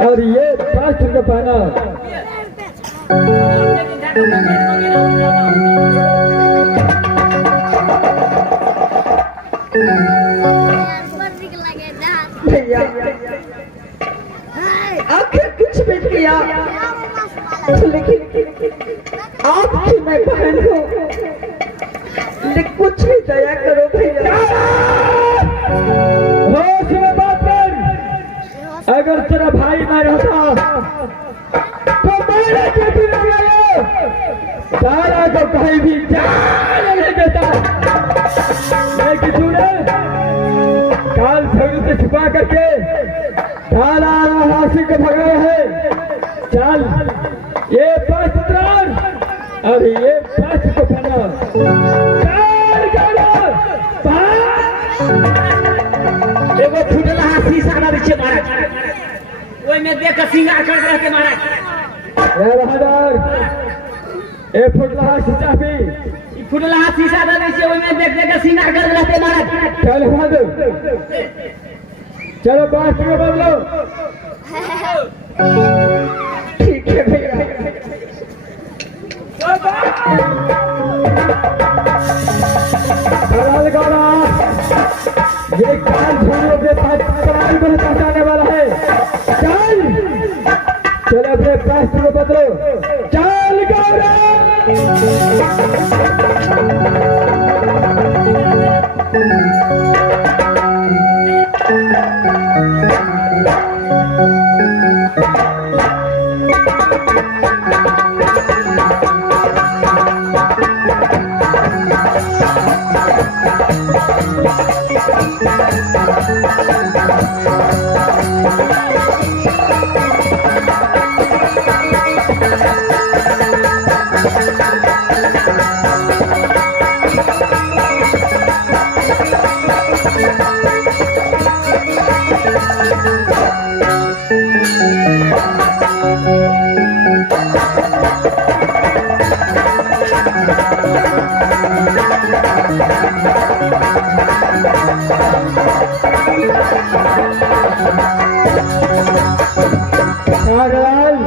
और ये 5 रुपये पाना। भैया आखिर कुछ भी किया, लेकिन आपकी मैं बहन हूँ, लेकिन कुछ भी दया करो भैया। होश में बात कर। अगर तेरा भाई ना रहता तो मेरे के दिन सारा को कहीं भी जाने नहीं देता, लेकिन तूने काल भैरव से छुपा करके काला हाथी को भगाया है। चल ये 5 त्राण और ये 5 को फना एगो फुटला हाथी सारा बिछे महाराज, ओई में देख सिंगार कर रहते महाराज। ए बहादुर ए फुटला हाथी चाबी फुटला हाथी सारा बिछे, ओई में देख देख सिंगार कर रहते महाराज। चल बहादुर चलो 5 रुपये बदलो। ठीक है भैया। ये काल झोड़ों के पास पराई को पहुंचाने वाला है। चल चलो अपने 5 रुपये बदलो। चल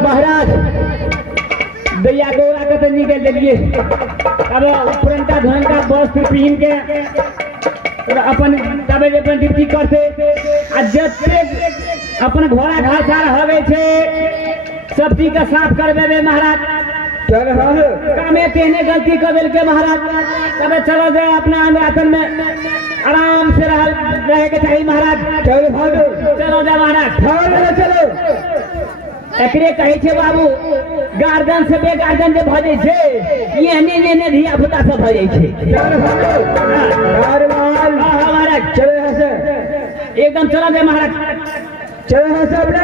महाराज दैया गौरा के तो निकल दिलिए। अब पुरनका धन का वस्त्र पहन के अपन तबे अपन ड्यूटी करते आ जते अपन घोड़ा घास हवे छे सब चीज का साफ करबे बे महाराज। चल हाँ कामे तेने गलती कर देल के महाराज, तबे चलो जाए अपना अंदर में आराम से रहे के चाहिए महाराज। चल बहादुर चलो जा महाराज। चलो एकरे कहे छे बाबू गार्डन से बे गार्डन जे भजे छे एहने एहने धिया पुता सब भजे छे। चल बहादुर महाराज चलो यहाँ से एकदम चलो दे महाराज। चलो यहाँ से अपने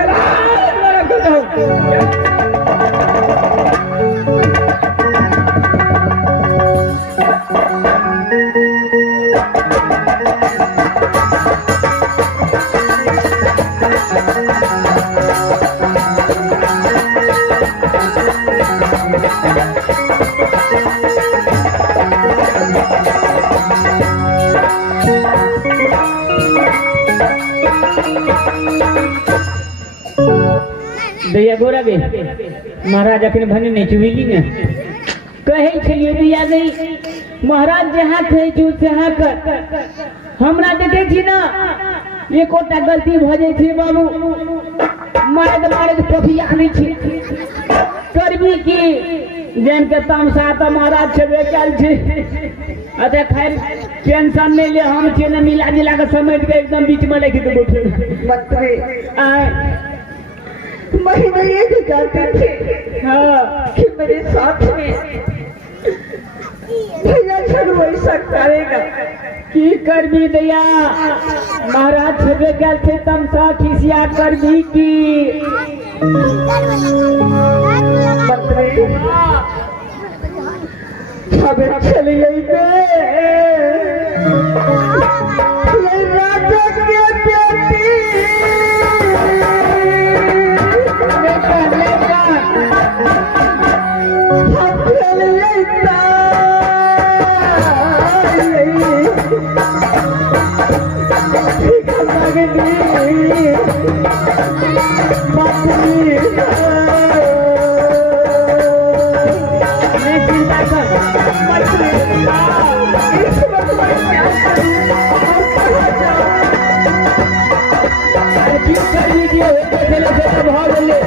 दैया गोरा बे महाराज अपने भने नहीं चुविली ने कहे छलिए दैया नहीं महाराज जहाँ कहे छु तहाँ कर। हमरा देखे छी ना एकोटा गलती भ जाय छै बाबू, मारे कफिया नहीं छी करबी की जन के तमसा त महाराज छबे कल छै। अच्छा खैर टेंशन नहीं ले, हम छे ना मिला जिला के समेट के एकदम बीच में लेके तो बैठे मंत्री महीने ये भी जानते थे कि मेरे साथ में भैया झगड़ो ऐसा करेगा की करबी दैया महाराज छबे गल थे तमसा खिसिया करबी की। मंत्री हमें चलिए राजा के बेटी मैं चिंता कर अरे ठीक कर लीजिए चले से भाग ले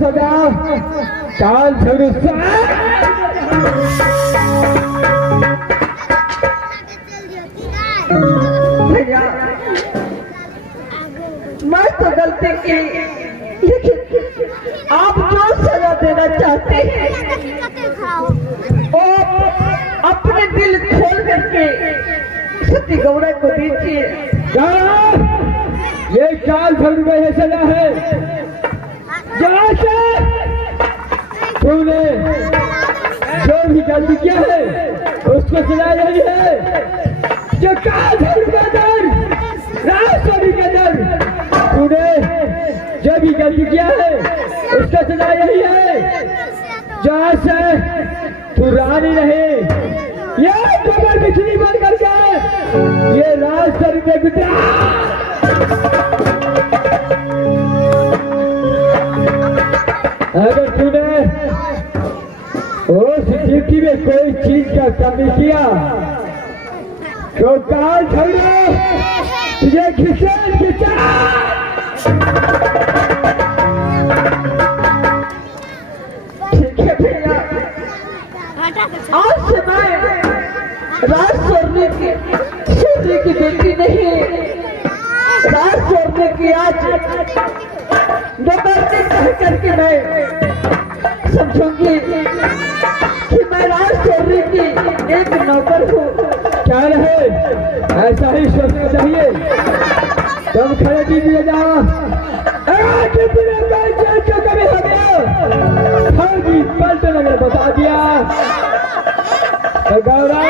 सजा काल झुरुसा भैया मैं तो गलती की, लेकिन आप जो सजा देना चाहते हैं वो अपने दिल खोल करके सती गौरा को दीजिए। ये काल झुरु में सजा है, जहाँ से तूने जो भी गलती किया है उसको सजा यही है। जो काल झुरु का दर राष्ट्रपति का दर तूने जो भी गलती किया है उसका सजा यही है। जहाँ से तू रानी रहे ये कमर बिछली बन करके ये राष्ट्रपति पे गुजरा। अगर तूने उस ड्यूटी में कोई चीज का कमी किया तो काल झुरु तुझे घिसेड़ खिंचा। ठीक है भैया, आज से मैं राज सोने की बेटी नहीं, राज सोने की आज नौकरी कह करके मैं समझूंगी कि मैं राज सोने की एक नौकर हूँ। क्या रहे ऐसा ही सोचना चाहिए। तुम खड़े कीजिए जाओ। कभी हो गया फर्जी पलटन अगर बता दिया तो गौरा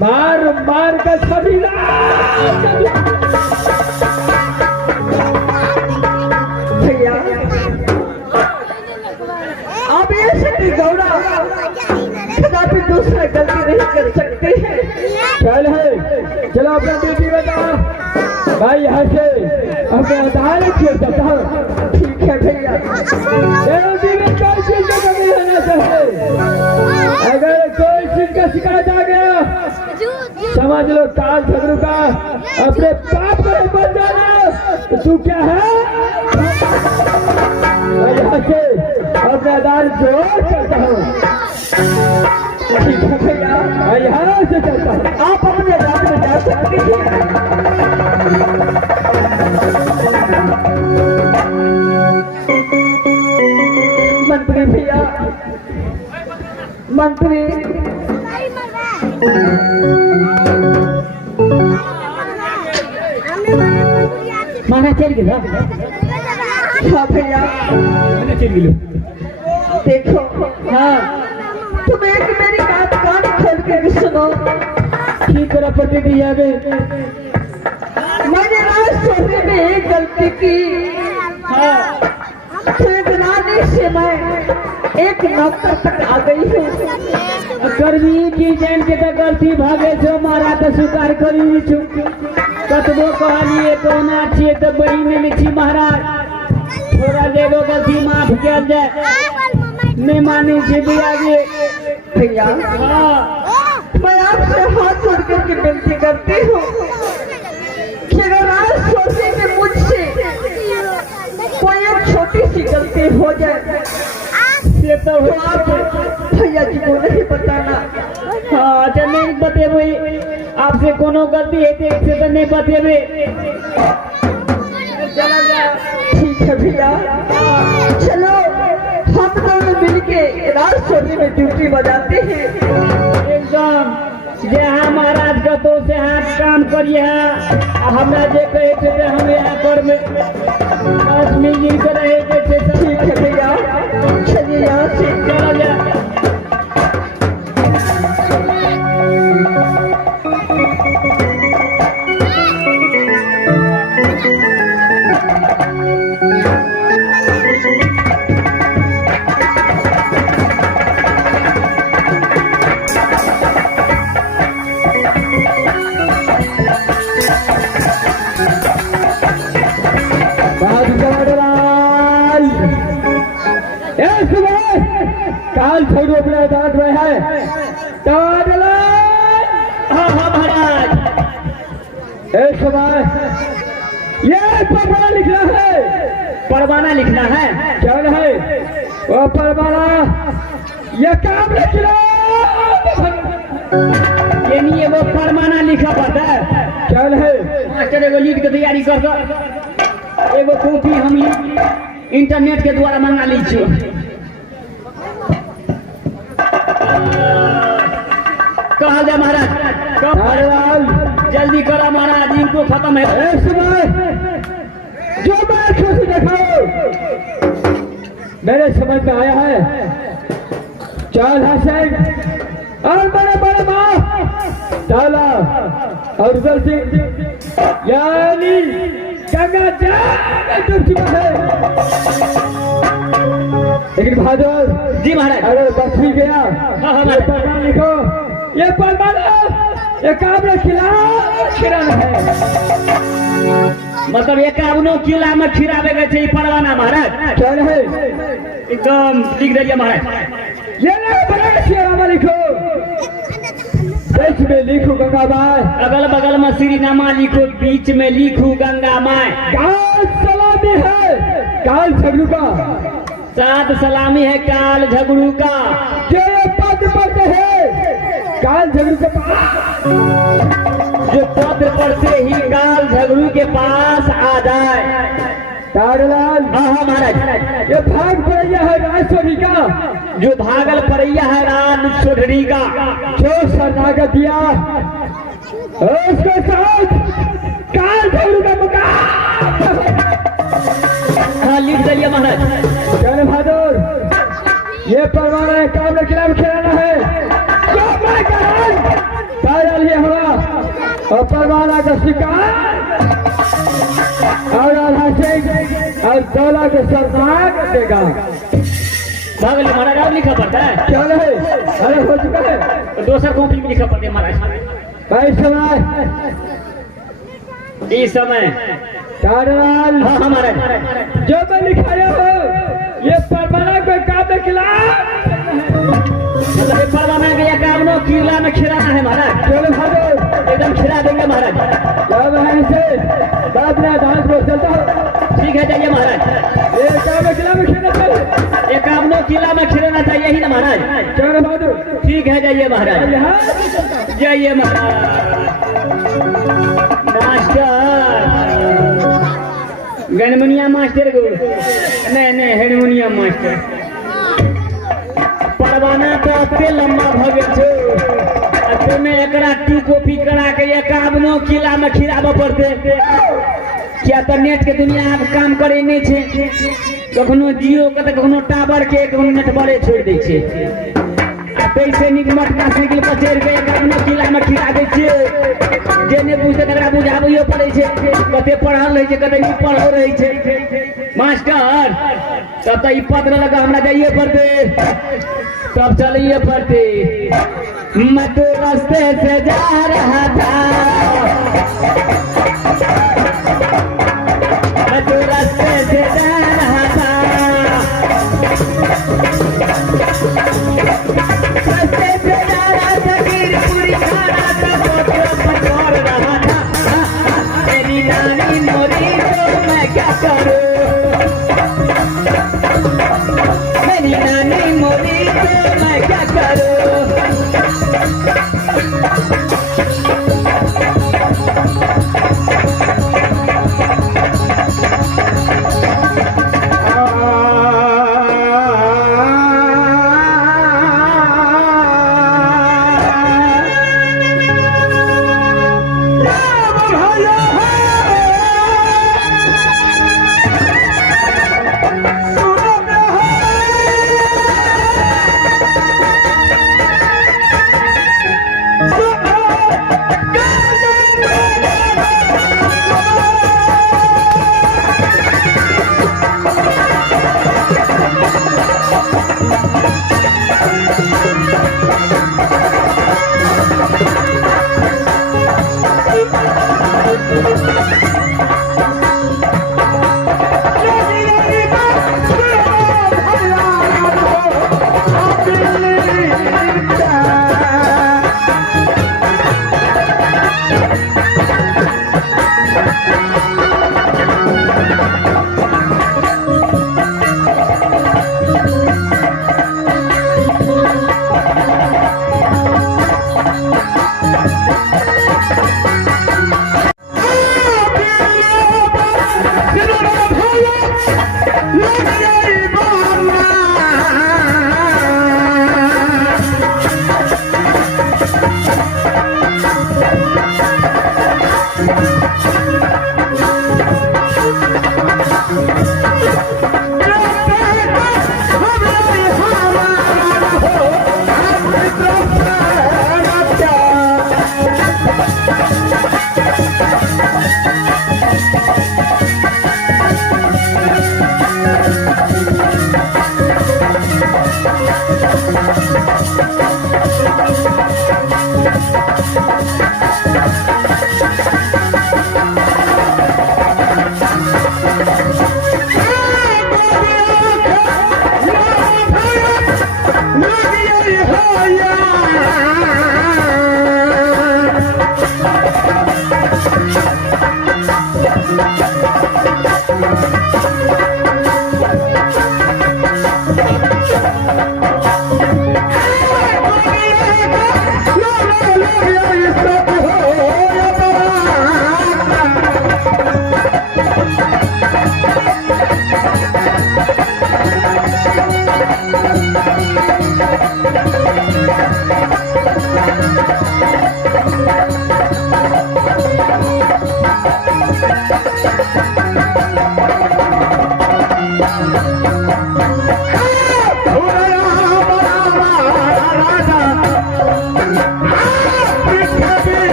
मार मार कर सभी भैया आप ये शक्ति गौरा कदापि दूसरा गलती नहीं कर सकते हैं। चल है चलो अपना ड्यूटी बता भाई यहाँ से अपने अदालत की बता। ठीक है भैया। ड्यूटी में कोई चीज का कमी होना चाहिए। अगर कोई चीज का शिकायत आ गया समझ लो काल झगड़ू का अपने पाप को बन जाना। तो तू क्या है मैं यहाँ से अपने अदालत जोर करता हूँ। ठीक है भैया मैं यहाँ से चलता हूँ। आप अपने रात में जा सकते हैं। मंत्री भैया मंत्री महाराज चल गया हाँ भैया चल गिलो देखो हाँ तुम एक मेरी बात कान खोल के भी सुनो। ठीक तरह प्रतिक्रिया में मैंने रात सोने में एक गलती की। हाँ तो एक रानी से मैं एक नौकर तक आ गई हूँ। गर्मी की जैन के तो गलती भागे छो मारा तो स्वीकार करी छु कतबो कहलिए तो ना छिए तो बहिन लिखी महाराज थोड़ा देगो गलती माफ किया जाए मैं मानी छी भैया जी। भैया हाँ मैं आपसे हाथ जोड़ करके विनती करती हूँ कि अगर आज सोने में मुझसे कोई एक छोटी सी गलती हो जाए ये तो तो आप भैया जी को नहीं बताना। हाँ अच्छा नहीं बतेबे आपसे कोनो गलती है तो से तो नहीं बतेबे चला जा। ठीक है भैया चलो हम दोनों मिलके रात सोने में ड्यूटी बजाते हैं। एकदम जहाँ महाराज का तो से हाथ काम करिए हमरा जे कहे थे हम यहाँ पर में बस मिल कर रहे थे। ठीक है भैया चलिए यहाँ से चला जा। काल छोड़ो अपने दांत में है हाँ हाँ महाराज एक समय ये परवाना लिखना है। परवाना लिखना है क्या है वो परवाना ये काम लिखना ये नहीं है वो परवाना लिखा पड़ता है। क्या है मास्टर एगो लीड के तैयारी कर दो एगो कॉपी हम इंटरनेट के द्वारा मंगा ली छो। कहा जाए महाराज जल्दी करा महाराज इनको खत्म है। जो मैं खुश दिखाओ मेरे समझ में आया है। चाल हसैन और बड़े बड़े माँ ताला और उधर सिंह यानी गंगा डूब चुका है। लेकिन बहादुर जी महाराज अगर बच भी गया हाँ, परवाना लिखो ये परवाना ये काम खिलाफ खिलाना है। मतलब ये कावनो किला में खिरावे गए थे परवाना महाराज क्या है एकदम लिख दीजिए महाराज। ये ना बड़ा शेरामा लिखो बीच में लिखो गंगा माई अगल बगल में श्रीनामा लिखो बीच में लिखो गंगा माई। काल सलामी है काल झगड़ू का साथ सलामी है काल झगड़ू का जो पद पद है काल झगड़ू के पास जो पद पर से ही काल झगड़ू के पास आ जाए। तारलाल हाँ हाँ महाराज ये भाग पड़िया है राजसोनी का जो भागल परैया है रान सोढ़री का जो शरणागत दिया उसके साथ काल झगड़ू का मुकाबला। हाँ लिख दीजिए महाराज। चल बहादुर ये परवाना काम खिलाफ खिलाना है जो मैं कहा ये और परवाना का शिकार और आधा सिंह और दौला के सरदार देगा। भागल महाराज अब लिखा पड़ता है क्या है? अरे हो चुका है तो दूसरा कॉपी में लिखा पड़ता है महाराज। भाई समय इस समय कार्याल हाँ महाराज जो मैं लिखाया हो ये परवाना को काम में खिलाफ मतलब ये परवाना के काम नो किला में खिलाना है महाराज। चलो भागो एकदम खिला देंगे महाराज। जब ऐसे बात ना डांस को चलता हो ठीक है जाइए महाराज। ये काम में खिला में खेलना चाहिए ये काम नो किला में खिलाना चाहिए ही ना महाराज। चलो भागो ठीक है जाइए महाराज। जाइए महाराज। मास्टर गनमुनिया मास्टर को नहीं हेडमुनिया मास्टर परवाना तो अते लंबा भगे छो तुम्हें एकरा टू कॉपी करा के ये कामनो किला में खिलाबे पड़ते क्या तो नेट के दुनिया अब काम करे नहीं छे कखनो जियो के तो कखनो टावर के कखनो नेटवर्क छोड़ दै छे आ पैसे निक मटका साइकिल पर चढ़ के कामनो किला में खिला दै छे जे ने बुझते तकरा बुझाबैयो पड़े छे कते पढ़ल रहे छे कते नहीं पढ़ल रहे छे मास्टर तब तो ई पत्र लगा हमरा जाइए पड़ते सब चलिए पड़ते। मैं तो रास्ते से जा रहा था मैं तो रास्ते से जा रहा था रास्ते से जा रहा था गिर पूरी खा रहा था फोटो पकड़ रहा था मेरी नानी मोरी तो मैं क्या करूं मेरी नानी मोरी तो मैं क्या करूं